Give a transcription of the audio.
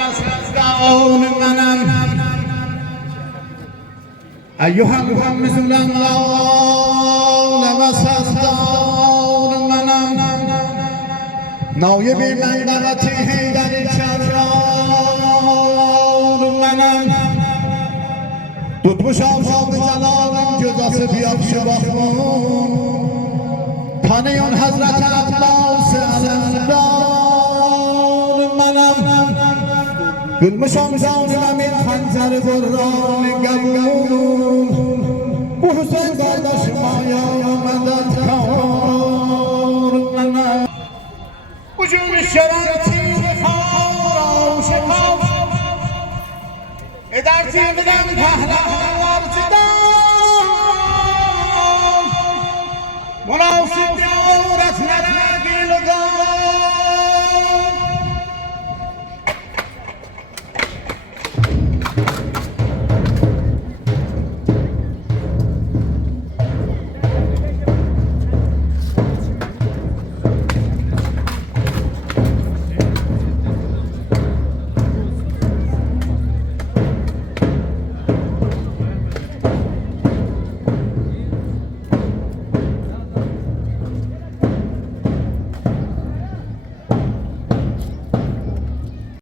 مسجدان منم أيها المحمد الله مسجدان منم نایب منقبتی حیدر چران منم tutmuş avşadı celalın cezası biyakşı bakmın tanıyon Hazreti Abbas Alemdar menem gülmüşam canime hancer kurran gavun bu Hüseyin kardeşim ya medetkar menem ucun şerati خار و شکاف ادرتی بدم پهلوان